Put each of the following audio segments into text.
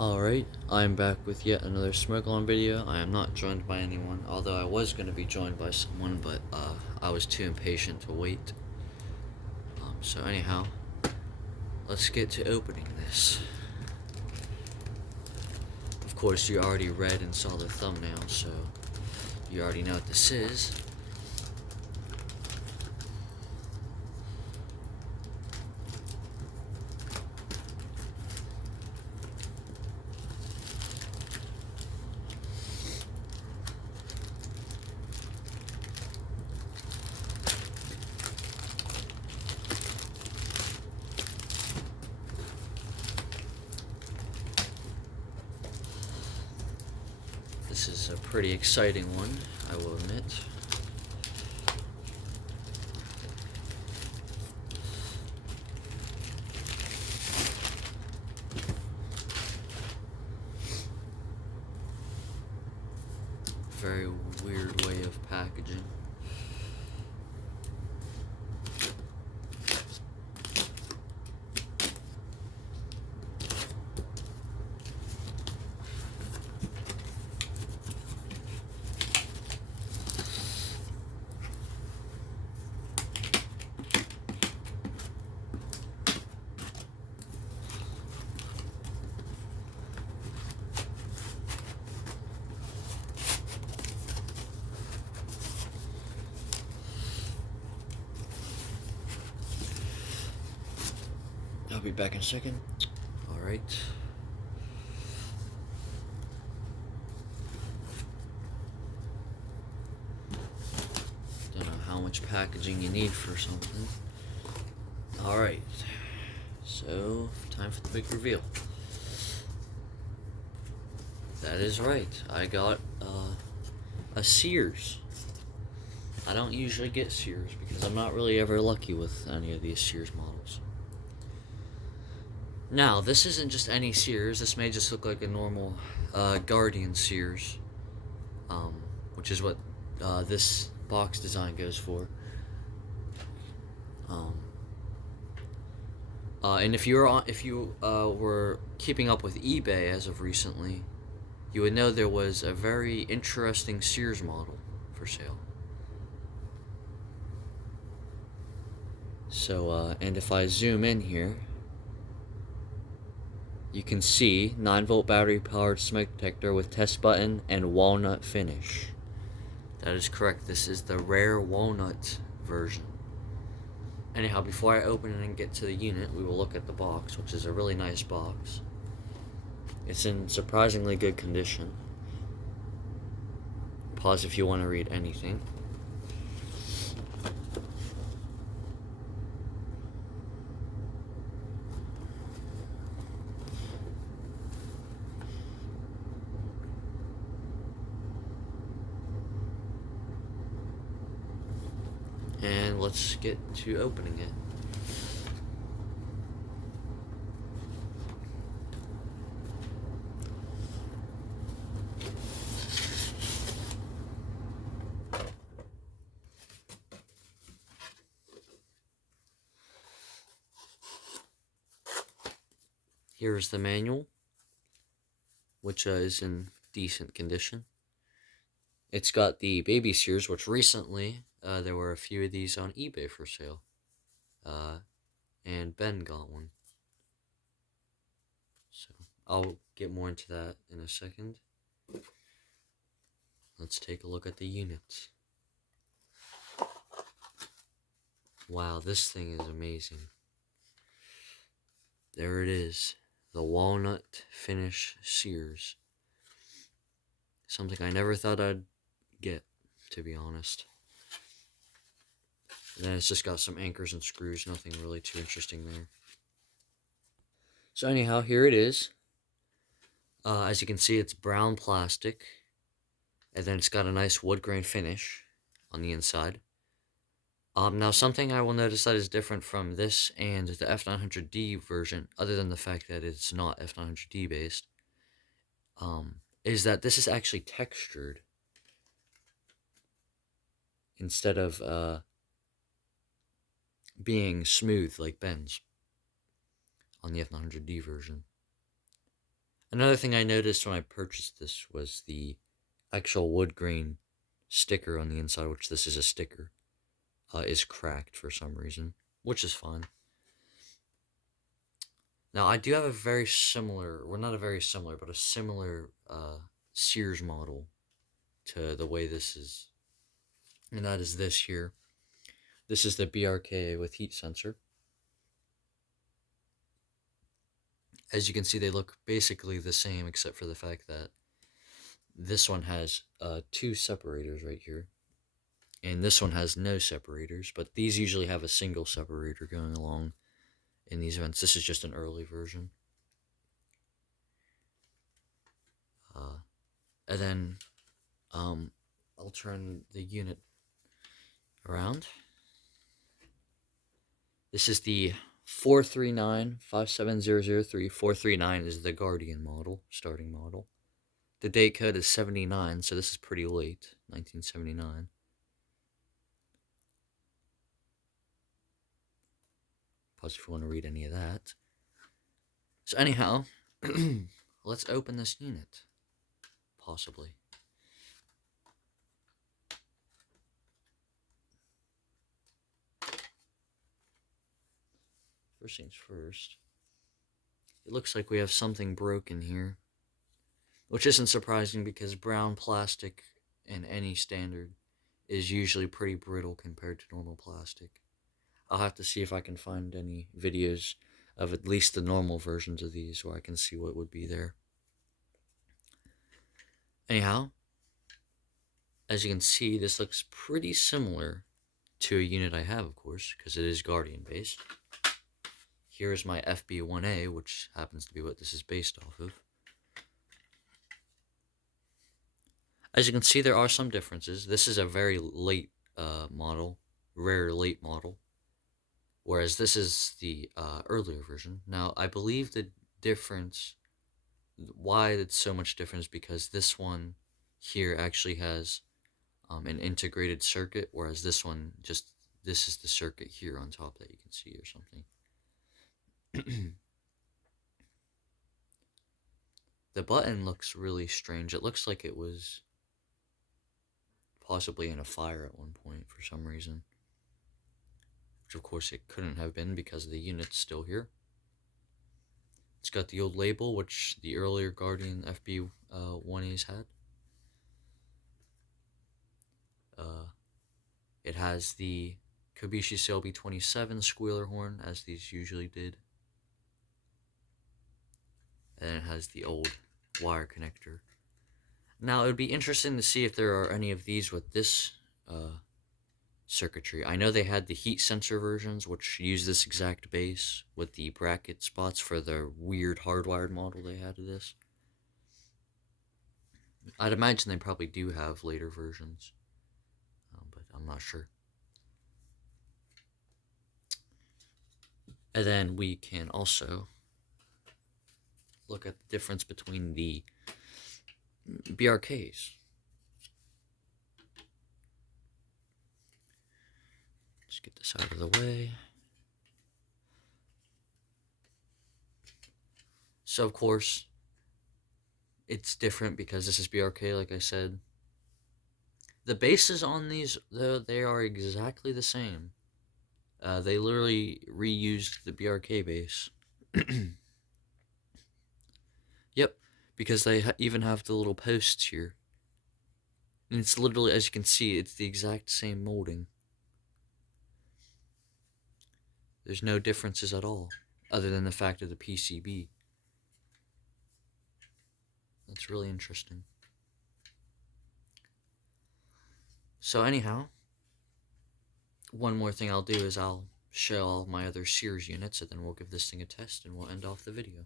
Alright, I'm back with yet another smoke alarm video. I am not joined by anyone, although I was going to be joined by someone, but I was too impatient to wait. So anyhow, let's get to opening this. Of course, you already read and saw the thumbnail, so you already know what this is. This is a pretty exciting one, I will admit. Very weird way of packaging. I'll be back in a second. Alright. Don't know how much packaging you need for something. Alright. So, time for the big reveal. That is right. I got a Sears. I don't usually get Sears because I'm not really ever lucky with any of these Sears models. Now, this isn't just any Sears. This may just look like a normal Guardian Sears, which is what this box design goes for. And if you were keeping up with eBay as of recently, you would know there was a very interesting Sears model for sale. So, and if I zoom in here, you can see 9-volt battery powered smoke detector with test button and walnut finish. That is correct. This is the rare walnut version. Anyhow, before I open it and get to the unit, we will look at the box, which is a really nice box. It's in surprisingly good condition. Pause if you want to read anything. And let's get to opening it. Here's the manual, which is in decent condition. It's got the baby Sears, which recently there were a few of these on eBay for sale. And Ben got one. So I'll get more into that in a second. Let's take a look at the units. Wow, this thing is amazing. There it is, the walnut finish Sears. Something I never thought I'd get, to be honest. And then it's just got some anchors and screws, nothing really too interesting there. So anyhow, here it is. As you can see, it's brown plastic, and then it's got a nice wood grain finish on the inside. Now something I will notice that is different from this and the F900D version, other than the fact that it's not F900D based, is that this is actually textured instead of being smooth like Ben's on the F900D version. Another thing I noticed when I purchased this was the actual wood grain sticker on the inside, which this is a sticker, is cracked for some reason, which is fine. Now, I do have a very similar, well, not a very similar, but a similar Sears model to the way this is, and that is this here. This is the BRK with heat sensor. As you can see, they look basically the same, except for the fact that this one has two separators right here, and this one has no separators, but these usually have a single separator going along in these events. This is just an early version. And then I'll turn the unit around. This is the 439-57003. 439 is the Guardian model, starting model. The date code is 79, so this is pretty late, 1979. Pause if you want to read any of that. So anyhow, let's open this unit. Possibly. First things first. It looks like we have something broken here. Which isn't surprising because brown plastic in any standard is usually pretty brittle compared to normal plastic. I'll have to see if I can find any videos of at least the normal versions of these where I can see what would be there. Anyhow, as you can see, this looks pretty similar to a unit I have, of course, because it is Guardian based. Here is my FB1A, which happens to be what this is based off of. As you can see, there are some differences. This is a very late model, rare late model, whereas this is the earlier version. Now, I believe the difference, why it's so much different, is because this one here actually has an integrated circuit, whereas this one this is the circuit here on top that you can see or something. The button looks really strange. It looks like it was possibly in a fire at one point for some reason. Which of course it couldn't have been because the unit's still here. It's got the old label, which the earlier Guardian FB1As had. It has the Kobishi Selby 27 squealer horn, as these usually did. And it has the old wire connector. Now, it would be interesting to see if there are any of these with this circuitry. I know they had the heat sensor versions, which use this exact base with the bracket spots for the weird hardwired model they had of this. I'd imagine they probably do have later versions, but I'm not sure. And then we can also look at the difference between the BRKs. Let's get this out of the way. So, of course, it's different because this is BRK, like I said. The bases on these, though, they are exactly the same. They literally reused the BRK base. Yep, because they even have the little posts here. And it's literally, as you can see, it's the exact same molding. There's no differences at all, other than the fact of the PCB. That's really interesting. So anyhow, one more thing I'll do is I'll show all my other Sears units, and then we'll give this thing a test, and we'll end off the video.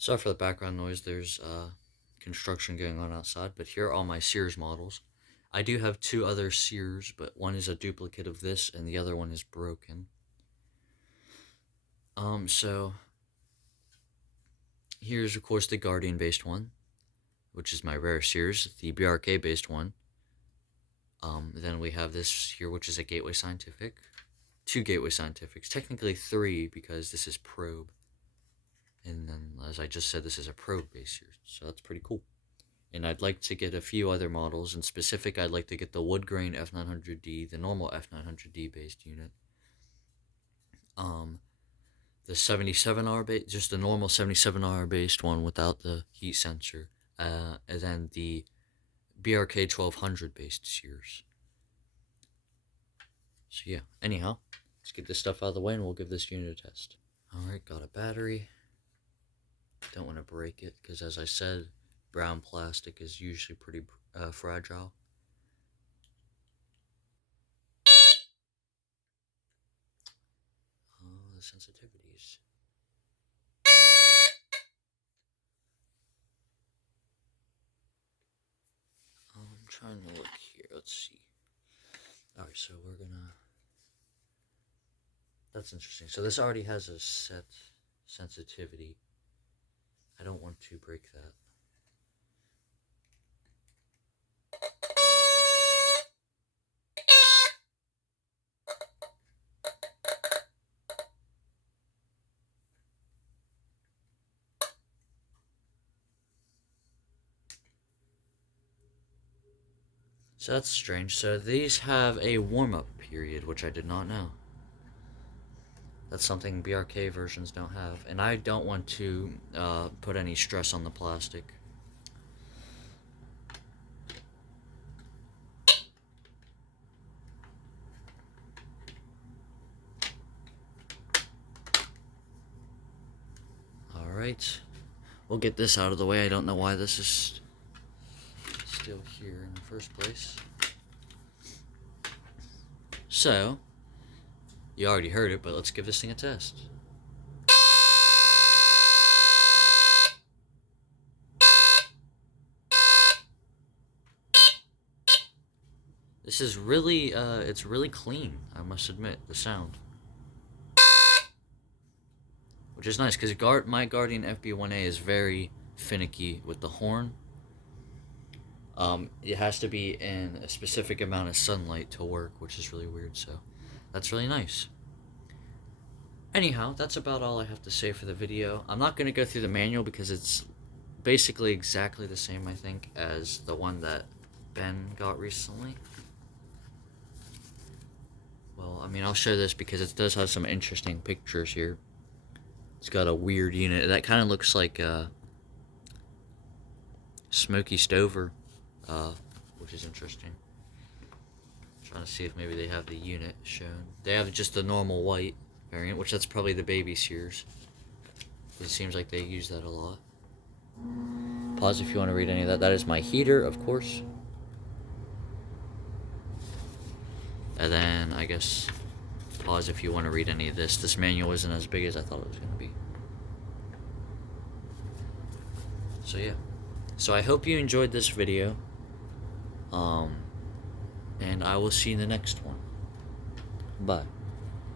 Sorry for the background noise, there's construction going on outside, but here are all my Sears models. I do have two other sears, but one is a duplicate of this and the other one is broken. So here's of course the Guardian based one, which is my rare sears, the BRK based one. Then we have this here, which is a Gateway Scientific. Two Gateway Scientifics, technically three because this is probe. And then, as I just said, this is a probe base here, so that's pretty cool. And I'd like to get a few other models. In specific, I'd like to get the Woodgrain F900D, the normal F900D based unit. The 77R base, just the normal 77R based one without the heat sensor. And then the BRK 1200 based sears. So yeah, anyhow, let's get this stuff out of the way and we'll give this unit a test. Alright, got a battery. Don't want to break it because, as I said, brown plastic is usually pretty fragile. The sensitivities. I'm trying to look here. Let's see. Alright, so we're gonna... That's interesting. So this already has a set sensitivity. I don't want to break that. So that's strange. So these have a warm-up period, which I did not know. That's something BRK versions don't have. And I don't want to put any stress on the plastic. Alright. We'll get this out of the way. I don't know why this is still here in the first place. So, you already heard it, but let's give this thing a test. This is really, it's really clean, I must admit, the sound. Which is nice, because my Guardian FB1A is very finicky with the horn. It has to be in a specific amount of sunlight to work, which is really weird, so that's really nice. Anyhow, that's about all I have to say for the video. I'm not going to go through the manual because it's basically exactly the same, I think, as the one that Ben got recently. Well, I mean, I'll show this because it does have some interesting pictures here. It's got a weird unit. That kind of looks like Smoky Stover, which is interesting. Trying to see if maybe they have the unit shown. They have just the normal white variant, which that's probably the baby sears. It seems like they use that a lot. Pause if you want to read any of that. That is my heater, of course. And then, I guess, pause if you want to read any of this. This manual isn't as big as I thought it was going to be. So yeah. So I hope you enjoyed this video. And I will see you in the next one. Bye.